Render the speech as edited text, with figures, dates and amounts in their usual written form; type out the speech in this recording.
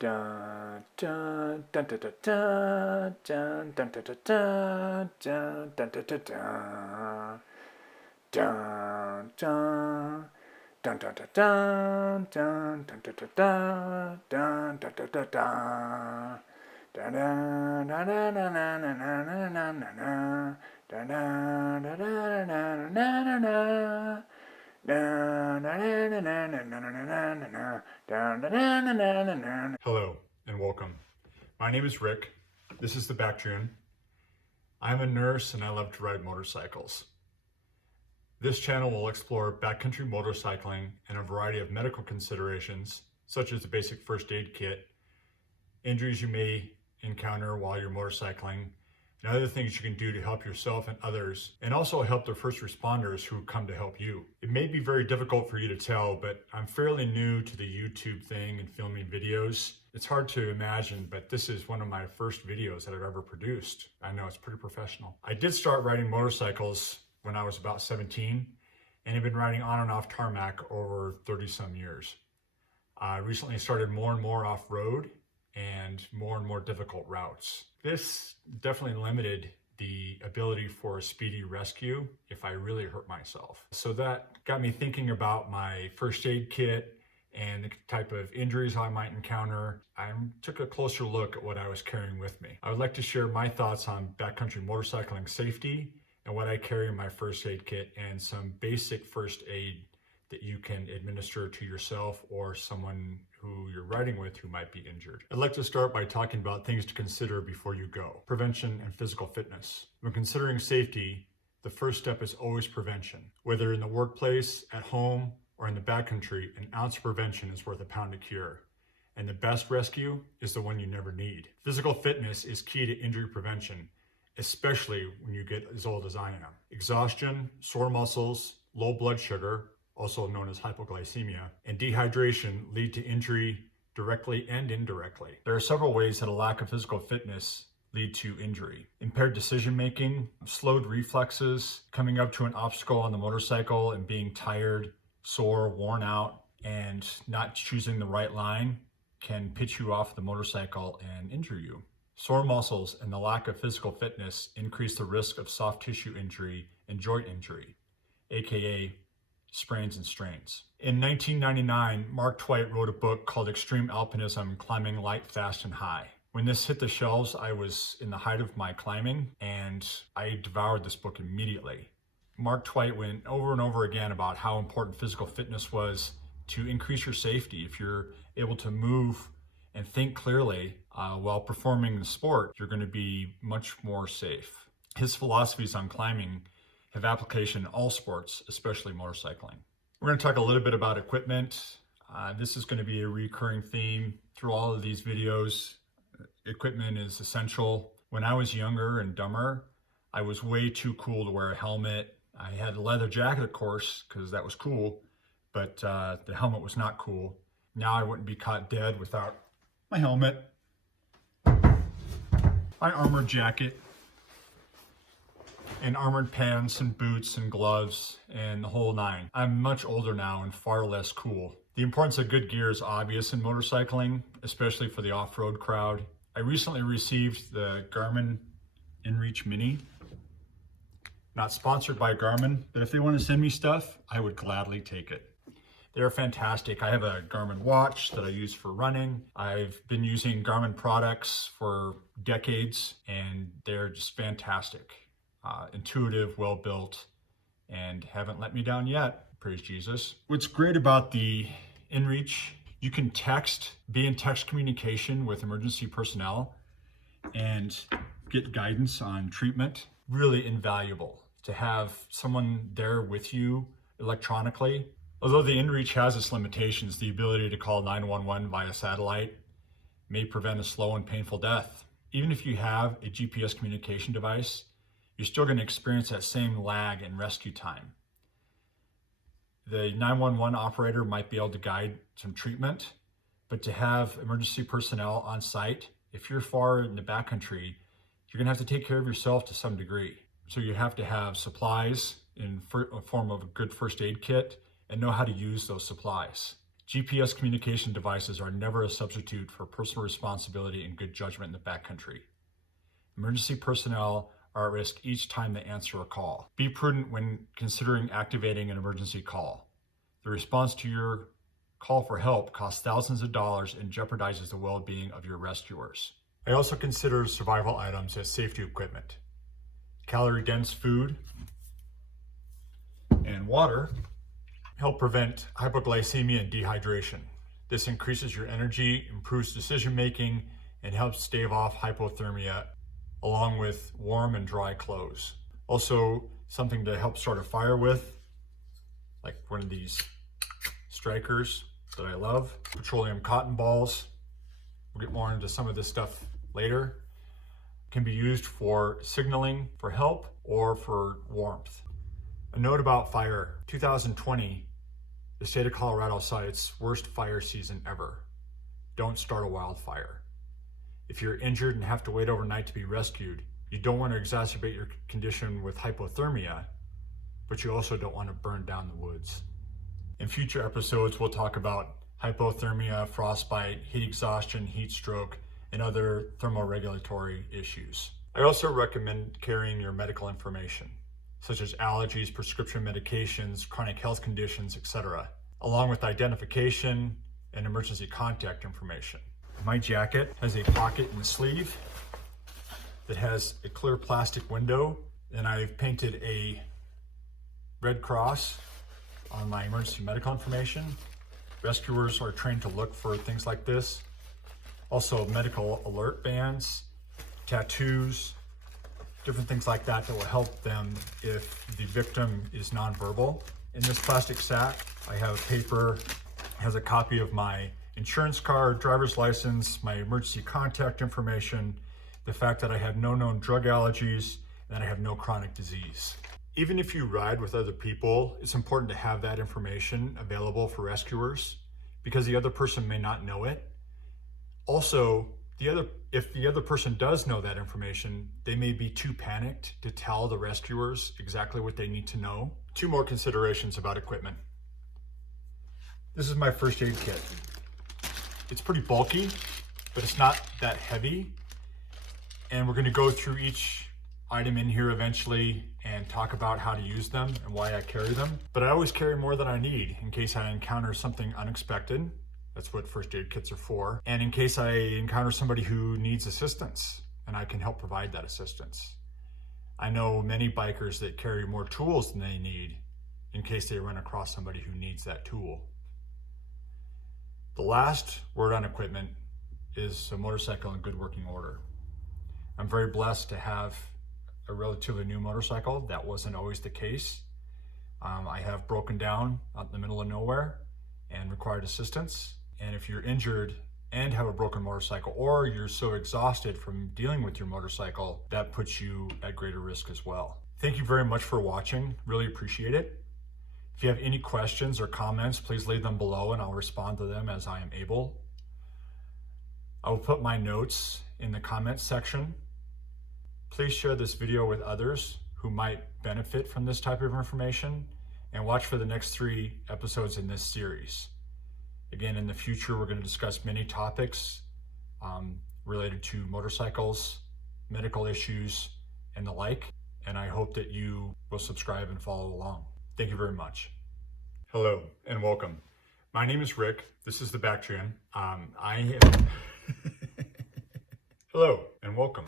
Dun, dun, dun, dun, dun, dun, dun, dun, dun, dun, dun, dun, dun, dun, dun. Dun, dun. Dun, dun, dun, dun, dun, dun, dun, dun, dun, dun, dun, dun, dun, dun. Dun, dun, dun, dun, dun, dun, dun, dun, dun, dun. Dun, dun, dun, dun, dun, dun, dun, dun. Hello and welcome. My name is Rick. This is the Bactrian. I'm a nurse and I love to ride motorcycles. This channel will explore backcountry motorcycling and a variety of medical considerations, such as the basic first aid kit, injuries you may encounter while you're motorcycling, and other things you can do to help yourself and others, and also help the first responders who come to help you. It may be very difficult for you to tell, but I'm fairly new to the YouTube thing and filming videos. It's hard to imagine, but this is one of my first videos that I've ever produced. I know it's pretty professional. I did start riding motorcycles when I was about 17, and have been riding on and off tarmac over 30 some years. I recently started more and more off-road and more difficult routes. This definitely limited the ability for a speedy rescue if I really hurt myself. So that got me thinking about my first aid kit and the type of injuries I might encounter. I took a closer look at what I was carrying with me. I would like to share my thoughts on backcountry motorcycling safety and what I carry in my first aid kit and some basic first aid that you can administer to yourself or someone who you're riding with who might be injured. I'd like to start by talking about things to consider before you go. Prevention and physical fitness. When considering safety, the first step is always prevention. Whether in the workplace, at home, or in the backcountry, an ounce of prevention is worth a pound of cure. And the best rescue is the one you never need. Physical fitness is key to injury prevention, especially when you get as old as I am. Exhaustion, sore muscles, low blood sugar, also known as hypoglycemia, and dehydration lead to injury directly and indirectly. There are several ways that a lack of physical fitness lead to injury. Impaired decision-making, slowed reflexes, coming up to an obstacle on the motorcycle and being tired, sore, worn out, and not choosing the right line can pitch you off the motorcycle and injure you. Sore muscles and the lack of physical fitness increase the risk of soft tissue injury and joint injury, aka sprains and strains. In 1999, Mark Twight wrote a book called Extreme Alpinism: Climbing Light, Fast, and High. When this hit the shelves, I was in the height of my climbing, and I devoured this book immediately. Mark Twight went over and over again about how important physical fitness was to increase your safety. If you're able to move and think clearly while performing the sport, you're going to be much more safe. His philosophies on climbing have application in all sports, especially motorcycling. We're going to talk a little bit about equipment. This is going to be a recurring theme through all of these videos. Equipment is essential. When I was younger and dumber, I was way too cool to wear a helmet. I had a leather jacket, of course, because that was cool, but the helmet was not cool. Now I wouldn't be caught dead without my helmet, my armored jacket, and armored pants and boots and gloves and the whole nine. I'm much older now and far less cool. The importance of good gear is obvious in motorcycling, especially for the off-road crowd. I recently received the Garmin inReach Mini. Not sponsored by Garmin, but if they want to send me stuff, I would gladly take it. They're fantastic. I have a Garmin watch that I use for running. I've been using Garmin products for decades, and they're just fantastic. Intuitive, well-built, and haven't let me down yet, praise Jesus. What's great about the inReach, you can be in text communication with emergency personnel and get guidance on treatment. Really invaluable to have someone there with you electronically. Although the inReach has its limitations, the ability to call 911 via satellite may prevent a slow and painful death. Even if you have a GPS communication device, you're still going to experience that same lag in rescue time. The 911 operator might be able to guide some treatment, but to have emergency personnel on site, if you're far in the backcountry, you're going to have to take care of yourself to some degree. So you have to have supplies in a form of a good first aid kit and know how to use those supplies. GPS communication devices are never a substitute for personal responsibility and good judgment in the backcountry. Emergency personnel are at risk each time they answer a call. Be prudent when considering activating an emergency call. The response to your call for help costs thousands of dollars and jeopardizes the well-being of your rescuers. I also consider survival items as safety equipment. Calorie-dense food and water help prevent hypoglycemia and dehydration. This increases your energy, improves decision-making, and helps stave off hypothermia, along with warm and dry clothes. Also, something to help start a fire with, like one of these strikers that I love, petroleum cotton balls. We'll get more into some of this stuff later. Can be used for signaling for help or for warmth. A note about fire. 2020, the state of Colorado saw its worst fire season ever. Don't start a wildfire. If you're injured and have to wait overnight to be rescued, you don't want to exacerbate your condition with hypothermia, but you also don't want to burn down the woods. In future episodes, we'll talk about hypothermia, frostbite, heat exhaustion, heat stroke, and other thermoregulatory issues. I also recommend carrying your medical information, such as allergies, prescription medications, chronic health conditions, etc., along with identification and emergency contact information. My jacket has a pocket in the sleeve that has a clear plastic window, and I've painted a red cross on my emergency medical information. Rescuers are trained to look for things like this. Also medical alert bands, tattoos, different things like that that will help them if the victim is nonverbal. In this plastic sack, I have paper, has a copy of my insurance card, driver's license, my emergency contact information, the fact that I have no known drug allergies, and that I have no chronic disease. Even if you ride with other people, it's important to have that information available for rescuers because the other person may not know it. Also, if the other person does know that information, they may be too panicked to tell the rescuers exactly what they need to know. 2 more considerations about equipment. This is my first aid kit. It's pretty bulky, but it's not that heavy. And we're gonna go through each item in here eventually and talk about how to use them and why I carry them. But I always carry more than I need in case I encounter something unexpected. That's what first aid kits are for. And in case I encounter somebody who needs assistance and I can help provide that assistance. I know many bikers that carry more tools than they need in case they run across somebody who needs that tool. The last word on equipment is a motorcycle in good working order. I'm very blessed to have a relatively new motorcycle. That wasn't always the case. I have broken down out in the middle of nowhere and required assistance. And if you're injured and have a broken motorcycle, or you're so exhausted from dealing with your motorcycle, that puts you at greater risk as well. Thank you very much for watching. Really appreciate it. If you have any questions or comments, please leave them below and I'll respond to them as I am able. I will put my notes in the comments section. Please share this video with others who might benefit from this type of information, and watch for the next 3 episodes in this series. Again, in the future, we're going to discuss many topics related to motorcycles, medical issues, and the like. And I hope that you will subscribe and follow along. Thank you very much. Hello and welcome. My name is Rick. This is the Bactrian. Hello and welcome.